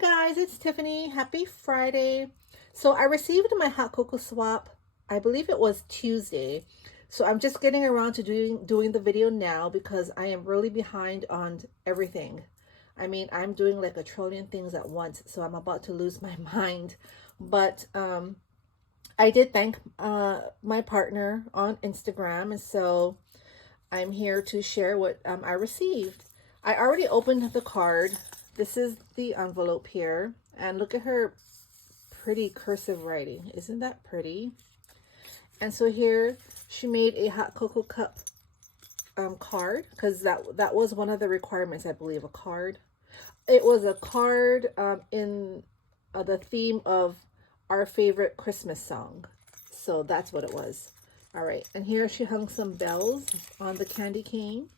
Hi guys, it's Tiffany. Happy Friday. So I received my hot cocoa swap, I believe it was Tuesday. So I'm just getting around to doing the video now because I am really behind on everything. I mean, I'm doing like a trillion things at once, so I'm about to lose my mind. But I did thank my partner on Instagram, and so I'm here to share what I received. I already opened the card. This is the envelope here, and look at her pretty cursive writing. Isn't that pretty? And so here she made a hot cocoa cup card, because that was one of the requirements, I believe, a card. It was a card in the theme of our favorite Christmas song. So that's what it was. All right, and here she hung some bells on the candy cane.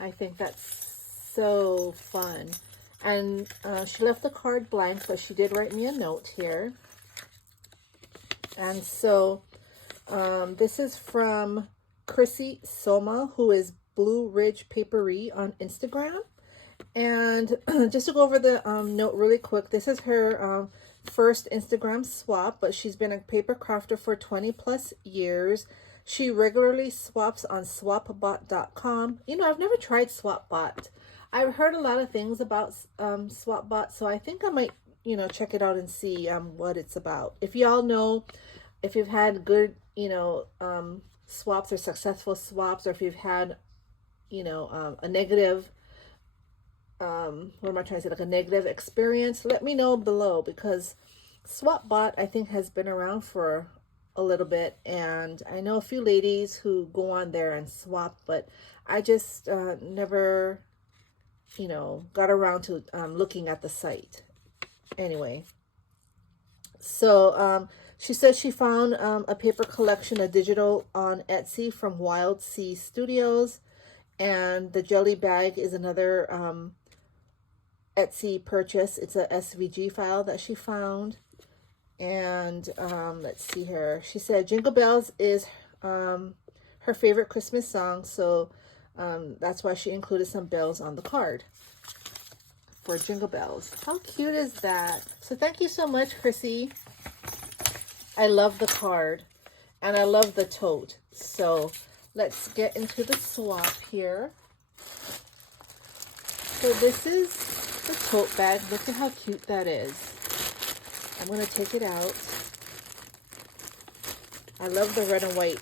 I think that's so fun. And she left the card blank, but she did write me a note here. And so this is from Crissy Soma, who is Blue Ridge Papery on Instagram. And just to go over the note really quick, this is her first Instagram swap, but she's been a paper crafter for 20 plus years. She regularly swaps on swapbot.com. You know, I've never tried SwapBot. I've heard a lot of things about SwapBot, so I think I might, you know, check it out and see what it's about. If y'all know, if you've had good, you know, swaps or successful swaps, or if you've had, you know, a negative, what am I trying to say, like a negative experience, let me know below, because SwapBot, I think, has been around for a little bit, and I know a few ladies who go on there and swap, but I just never, you know, got around to looking at the site. Anyway, so she said she found a paper collection of digital on Etsy from Wild Sea Studios, and the jelly bag is another Etsy purchase. It's a SVG file that she found. And let's see here. She said Jingle Bells is her favorite Christmas song, so that's why she included some bells on the card for Jingle Bells. How cute is that? So thank you so much, Crissy. I love the card, and I love the tote. So let's get into the swap here. So this is the tote bag. Look at how cute that is. I'm going to take it out. I love the red and white,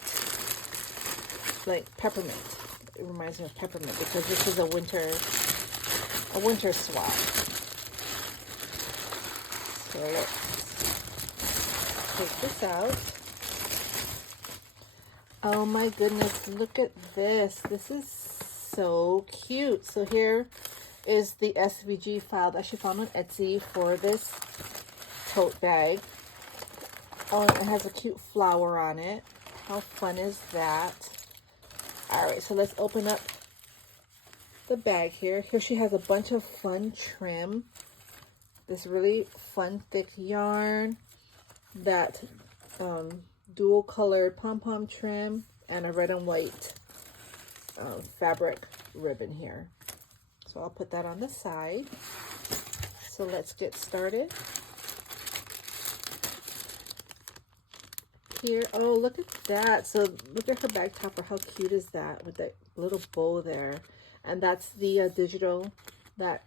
like peppermint. It reminds me of peppermint because this is a winter swap. So let's take this out. Oh my goodness, look at this. This is so cute. So here is the SVG file that she found on Etsy for this tote bag. Oh, and it has a cute flower on it. How fun is that? All right, so let's open up the bag here. Here she has a bunch of fun trim. This really fun thick yarn, that dual colored pom-pom trim, and a red and white fabric ribbon here. So I'll put that on the side. So let's get started. Here, oh, look at that. So look at her bag topper. How cute is that with that little bow there? And that's the digital that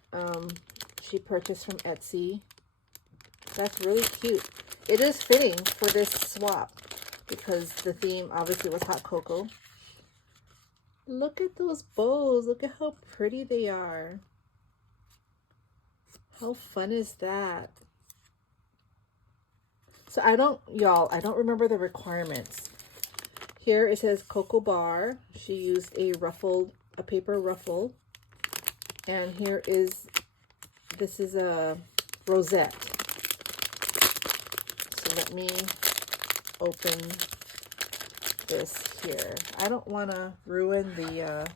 she purchased from Etsy. That's really cute. It is fitting for this swap because the theme obviously was hot cocoa. Look at those bows. Look at how pretty they are. How fun is that? So I don't remember the requirements. Here it says Cocoa Bar. She used a paper ruffle. And here is, this is a rosette. So let me open this here. I don't want to ruin the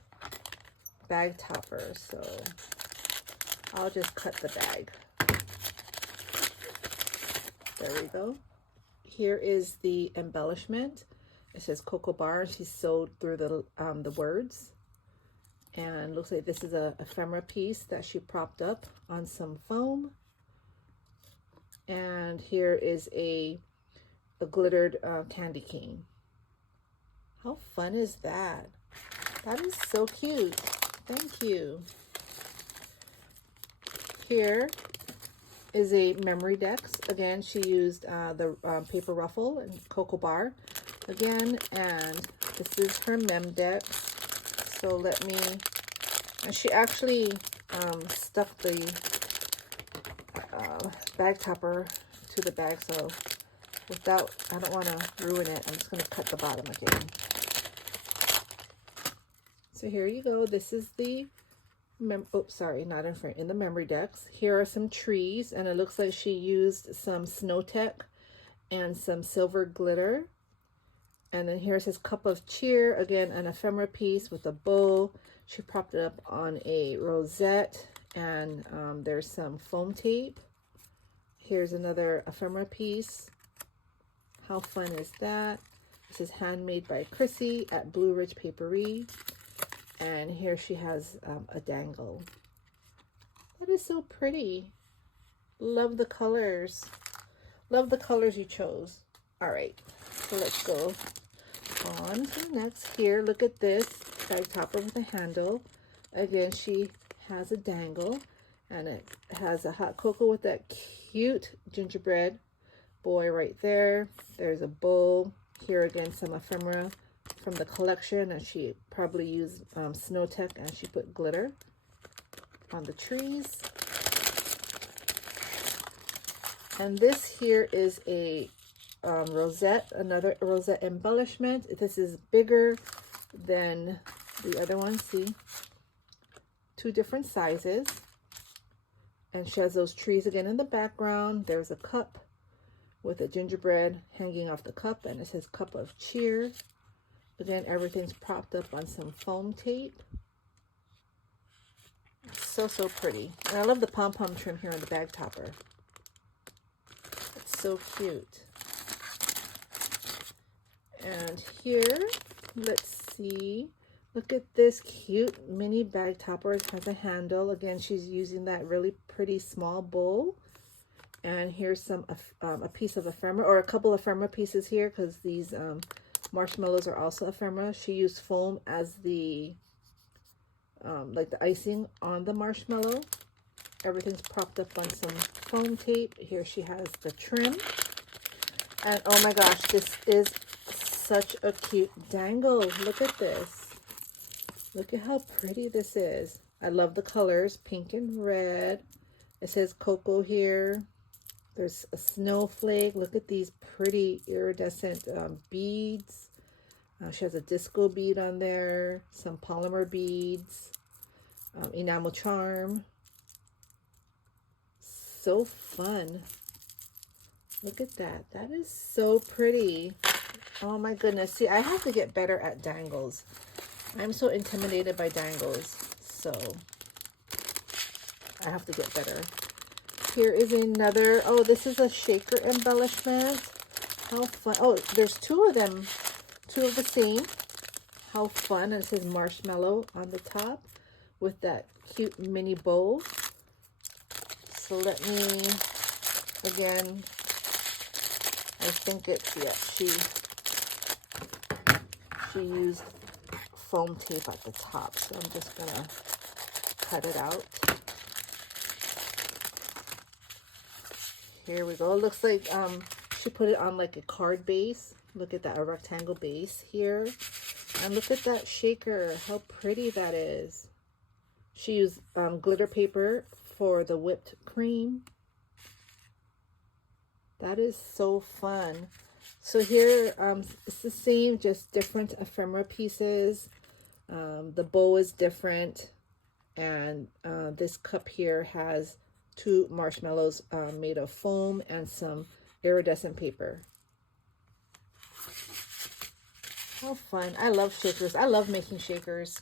bag topper, so I'll just cut the bag. There we go. Here is the embellishment. It says Cocoa Bar. She sewed through the words. And looks like this is a ephemera piece that she propped up on some foam. And here is a glittered candy cane. How fun is that? That is so cute. Thank you. Here is a memory dex. Again, she used the paper ruffle and cocoa bar again, and this is her mem dex. So let me, and she actually stuck the bag topper to the bag, so without, I don't want to ruin it, I'm just going to cut the bottom again. So here you go. This is the oops, sorry, not in front, in the memory decks. Here are some trees, and it looks like she used some Snow Tech and some silver glitter. And then here's his cup of cheer, again an ephemera piece with a bow. She propped it up on a rosette, and there's some foam tape. Here's another ephemera piece. How fun is that? This is handmade by Crissy at Blue Ridge Papery. And here she has a dangle. That is so pretty. Love the colors. Love the colors you chose. All right, so let's go on to the next. Here, look at this bag topper with a handle. Again, she has a dangle, and it has a hot cocoa with that cute gingerbread boy right there. There's a bowl. Here again, some ephemera from the collection, and she probably used Snow Tech, and she put glitter on the trees. And this here is a rosette, another rosette embellishment. This is bigger than the other one. See, two different sizes, and she has those trees again in the background. There's a cup with a gingerbread hanging off the cup, and it says cup of cheer. Again, everything's propped up on some foam tape. So, so pretty. And I love the pom-pom trim here on the bag topper. It's so cute. And here, let's see. Look at this cute mini bag topper. It has a handle. Again, she's using that really pretty small bowl. And here's some a piece of ephemera, or a couple of ephemera pieces here, because these marshmallows are also ephemera. She used foam as the like the icing on the marshmallow. Everything's propped up on some foam tape. Here she has the trim. And oh my gosh, this is such a cute dangle. Look at this. Look at how pretty this is. I love the colors, pink and red. It says cocoa here. There's a snowflake. Look at these pretty iridescent beads. She has a disco bead on there, some polymer beads, enamel charm. So fun. Look at that. That is so pretty. Oh my goodness. See, I have to get better at dangles. I'm so intimidated by dangles. So I have to get better. Here is another, oh, this is a shaker embellishment. How fun. Oh, there's two of them, two of the same. How fun. And it says marshmallow on the top with that cute mini bowl. So let me, again, I think it's, yeah, she used foam tape at the top. So I'm just going to cut it out. Here we go. It looks like she put it on like a card base. Look at that, a rectangle base here. And look at that shaker. How pretty that is. She used glitter paper for the whipped cream. That is so fun. So here, it's the same, just different ephemera pieces. The bow is different. And this cup here has two marshmallows made of foam and some iridescent paper. How fun. I love shakers. I love making shakers.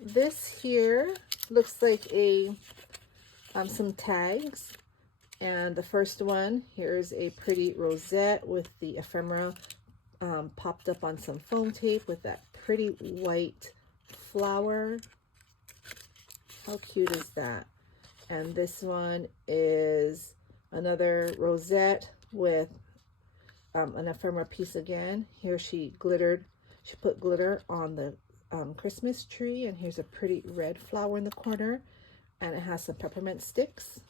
This here looks like a some tags. And the first one, here's a pretty rosette with the ephemera popped up on some foam tape with that pretty white flower. How cute is that? And this one is another rosette with an ephemera piece again. Here she put glitter on the Christmas tree, and here's a pretty red flower in the corner, and it has some peppermint sticks,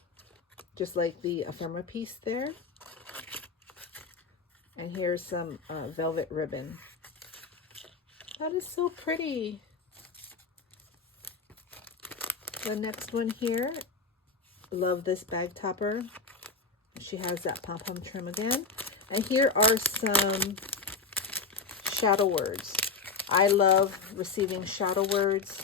just like the ephemera piece there. And here's some velvet ribbon. That is so pretty. The next one here, love this bag topper. She has that pom-pom trim again. And here are some shadow words. I love receiving shadow words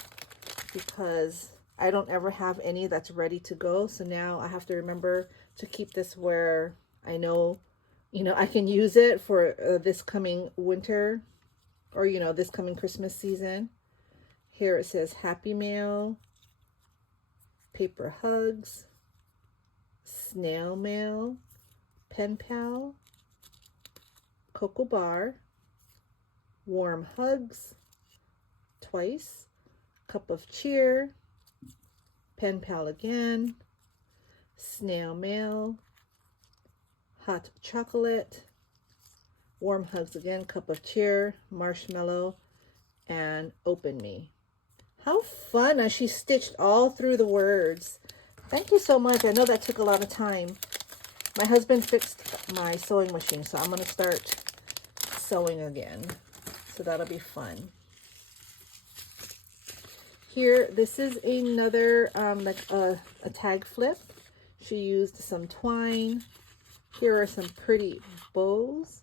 because I don't ever have any that's ready to go. So now I have to remember to keep this where I know, I can use it for this coming winter or, this coming Christmas season. Here it says Happy Mail, Paper Hugs, Snail Mail, Pen Pal, Cocoa Bar, Warm Hugs, twice, Cup of Cheer, Pen Pal again, Snail Mail, Hot Chocolate, Warm Hugs again, Cup of Cheer, Marshmallow, and Open Me. How fun! She stitched all through the words. Thank you so much. I know that took a lot of time. My husband fixed my sewing machine, so I'm going to start sewing again. So that'll be fun. Here, this is another like a tag flip. She used some twine. Here are some pretty bows.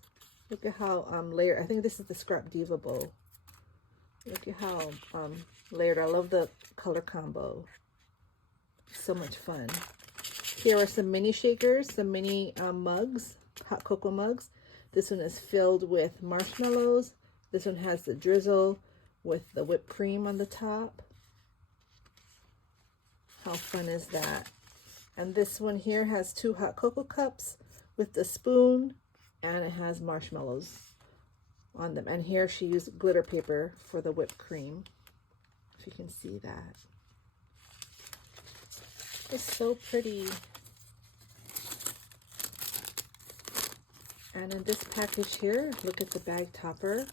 Look at how layered. I think this is the Scrap Diva bow. Look at how layered. I love the color combo. So much fun. Here are some mini shakers, some mini mugs, hot cocoa mugs. This one is filled with marshmallows. This one has the drizzle with the whipped cream on the top. How fun is that? And this one here has 2 hot cocoa cups with the spoon, and it has marshmallows on them. And here she used glitter paper for the whipped cream, if you can see that. It's so pretty. And in this package here, look at the bag topper.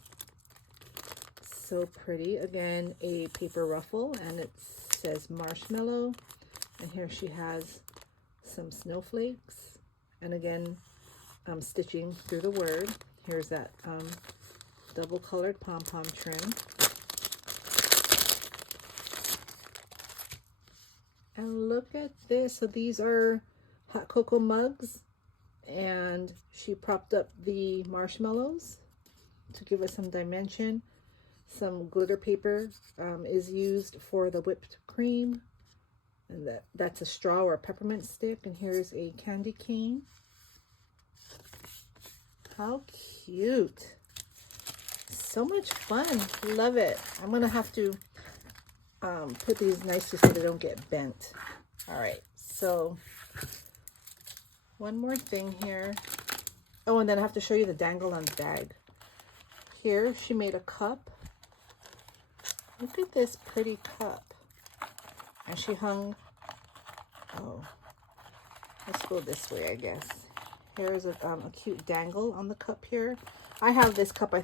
So pretty. Again, a paper ruffle, and it says marshmallow. And here she has some snowflakes. And again, I'm stitching through the word. Here's that double colored pom-pom trim. And look at this. So these are hot cocoa mugs, and she propped up the marshmallows to give us some dimension. Some glitter paper is used for the whipped cream, and that's a straw or a peppermint stick. And here's a candy cane. How cute. So much fun. Love it. I'm gonna have to put these nicely so they don't get bent. All right, so one more thing here. Oh, and then I have to show you the dangle on the bag. Here she made a cup. Look at this pretty cup. And she hung, let's go this way, I guess. Here's a cute dangle on the cup here. I have this cup. I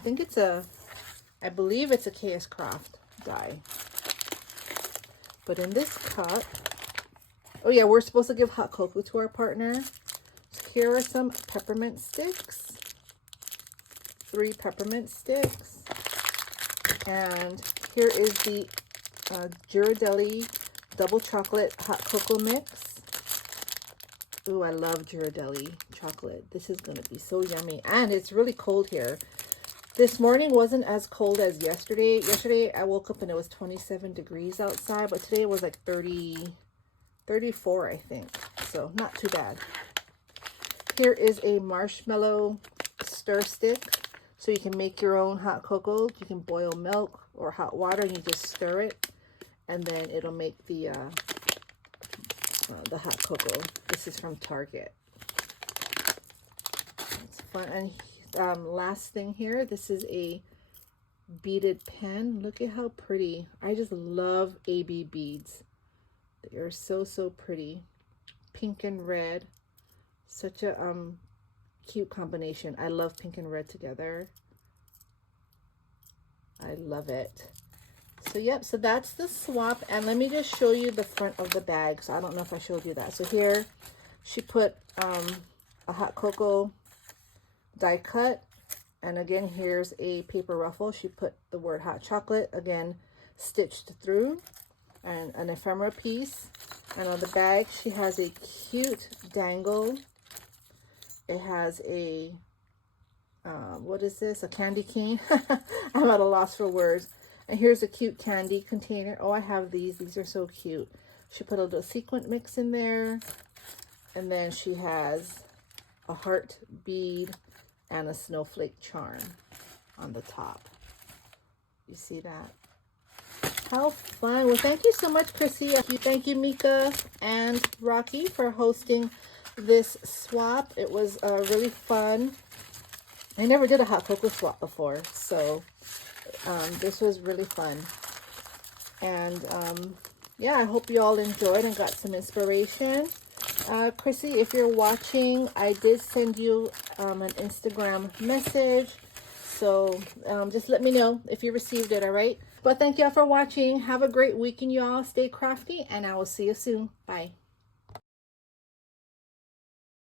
believe it's a KS Craft die. But in this cup, oh yeah, we're supposed to give hot cocoa to our partner. So here are some peppermint sticks. 3 peppermint sticks. And here is the Ghirardelli double chocolate hot cocoa mix. Ooh, I love Ghirardelli chocolate. This is going to be so yummy. And it's really cold here. This morning wasn't as cold as yesterday. Yesterday, I woke up and it was 27 degrees outside. But today it was like 34, I think. So, not too bad. Here is a marshmallow stir stick. So, you can make your own hot cocoa. You can boil milk or hot water and you just stir it. And then it'll make the hot cocoa. This is from Target. It's fun. And last thing here, this is a beaded pen. Look at how pretty. I just love AB beads. They are so, so pretty. Pink and red. Such a cute combination. I love pink and red together. I love it. So yep, so that's the swap. And let me just show you the front of the bag. So I don't know if I showed you that. So here she put a hot cocoa die cut. And again, here's a paper ruffle. She put the word hot chocolate, again, stitched through, and an ephemera piece. And on the bag, she has a cute dangle. It has a, what is this? A candy cane. I'm at a loss for words. And here's a cute candy container. Oh, I have these. These are so cute. She put a little sequin mix in there. And then she has a heart bead and a snowflake charm on the top. You see that? How fun. Well, thank you so much, Crissy. Thank you, Mika and Rocky, for hosting this swap. It was really fun. I never did a hot cocoa swap before, so this was really fun. And yeah, I hope you all enjoyed and got some inspiration. Crissy, if you're watching, I did send you an Instagram message. So just let me know if you received it, all right? But thank y'all for watching. Have a great weekend, y'all. Stay crafty, and I will see you soon. Bye.